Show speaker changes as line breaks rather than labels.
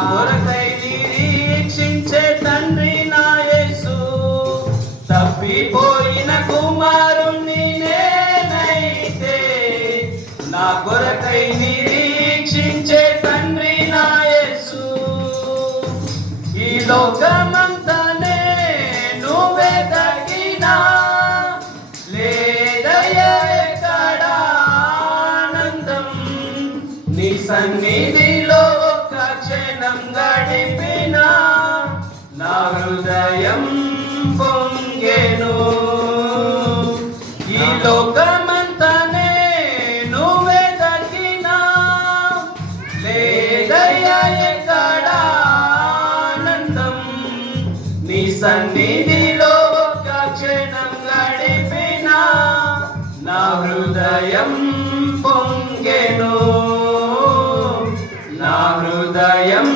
కొరకై నిరీక్షించే తండ్రి నా యేసు. తప్పిపోయిన కుమారుణ్ణి నేనైతే నా కొరకై నిరీక్షించే తండ్రి నా యేసు. ఈ లోకమంతా నేను వెదగినా లేదయ్యా ఎక్కడ ఆనందం. నీ సన్నిధి క్షణం గడిపిన నా హృదయం పొంగెను. ఈ లోకమంతనే నువ్వే తగినా లేదయ్యా ఎక్కడ ఆనందం. నీ సన్నిధిలో ఒక క్షణం గడిపిన నా హృదయం నా హృదయం